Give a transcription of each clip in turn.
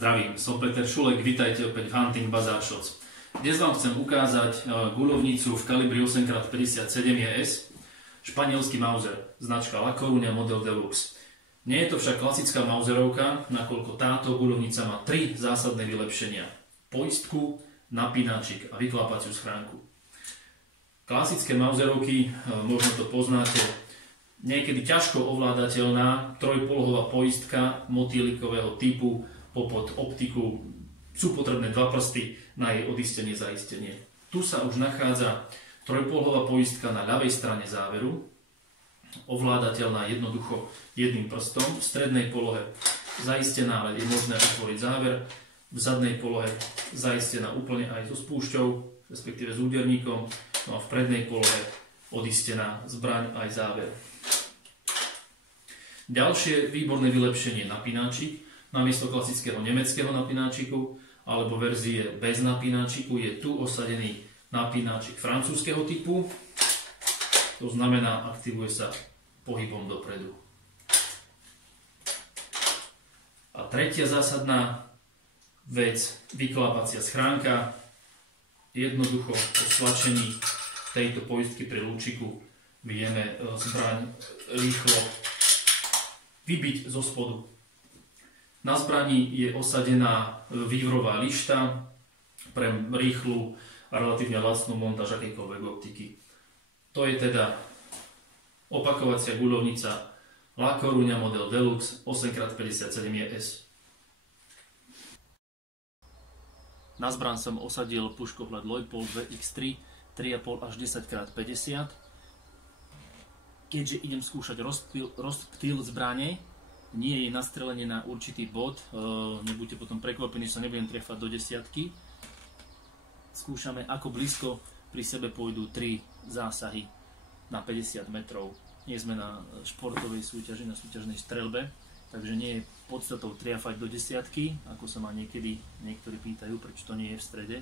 Zdravím, som Peter Šulek, vítajte opäť v Hunting Bazaar Shots. Dnes vám chcem ukázať guľovnicu v kalibri 8x57 ES, španielský Mauser, značka La Coruña model Deluxe. Nie je to však klasická Mauserovka, nakoľko táto guľovnica má 3 zásadné vylepšenia. Poistku, napínačik a vyklapaciu schránku. Klasické Mauserovky, možno to poznáte, niekedy ťažko ovládateľná trojpolohová poistka motýlikového typu popod optiku, sú potrebné 2 prsty na jej odistenie zaistenie. Tu sa už nachádza trojpolohová poistka na ľavej strane záveru, ovládateľná jednoducho jedným prstom, v strednej polohe zaistená, ale je možné otvoriť záver, v zadnej polohe zaistená úplne aj so spúšťou, respektíve s úderníkom, no a v prednej polohe odistená zbraň aj záver. Ďalšie výborné vylepšenie napínačik. Namiesto klasického nemeckého napínačiku alebo verzie bez napínačiku je tu osadený napínačik francúzskeho typu. To znamená, aktivuje sa pohybom dopredu. A tretia zásadná vec, vyklapacia schránka. Jednoducho po stlačení tejto poistky pri lúčiku vieme zbraň rýchlo vybiť zo spodu. Na zbrani je osadená vývrová lišta pre rýchlu a relatívne lacnú montáž akejkoľvek optiky. To je teda opakovacia guľovnica La Coruña model Deluxe 8x57 ES. Na zbraň som osadil puškohľad Leupold VX3 3,5 až 10x50. Keďže idem skúšať rozptyl zbrane, nie je nastrelenie na určitý bod, nebuďte potom prekvapení, že sa nebudem trefať do desiatky. Skúšame, ako blízko pri sebe pôjdu 3 zásahy na 50 metrov. Nie sme na športovej súťaži, na súťažnej streľbe, takže nie je podstatou triafať do desiatky, ako sa ma niekedy niektorí pýtajú, prečo to nie je v strede,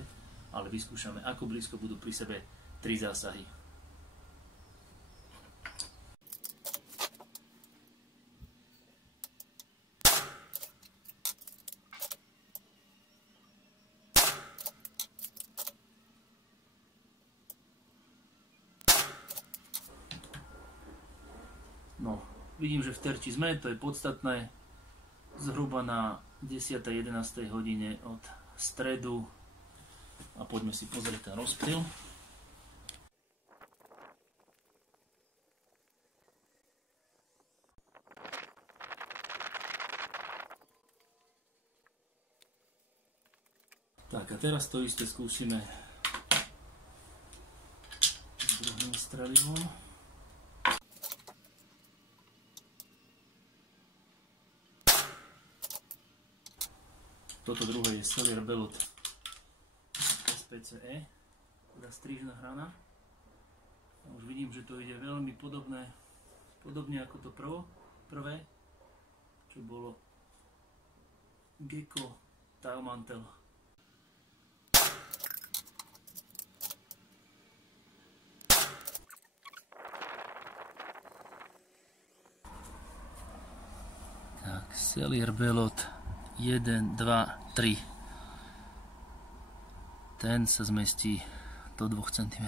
ale vyskúšame, ako blízko budú pri sebe 3 zásahy. No, vidím, že v terči sme, to je podstatné, zhruba na 10. 11. hodine od stredu a poďme si pozrieť ten rozptyl. Tak a teraz to isté skúsime s druhým strelivom. Toto druhé je Cellier Bellot SPCE, teda strížna hrana. A už vidím, že to ide veľmi podobne ako to prvé, čo bolo Gecko Tailmantel. Tak, Cellier Bellot 1, 2, 3. Ten sa zmestí do 2 cm.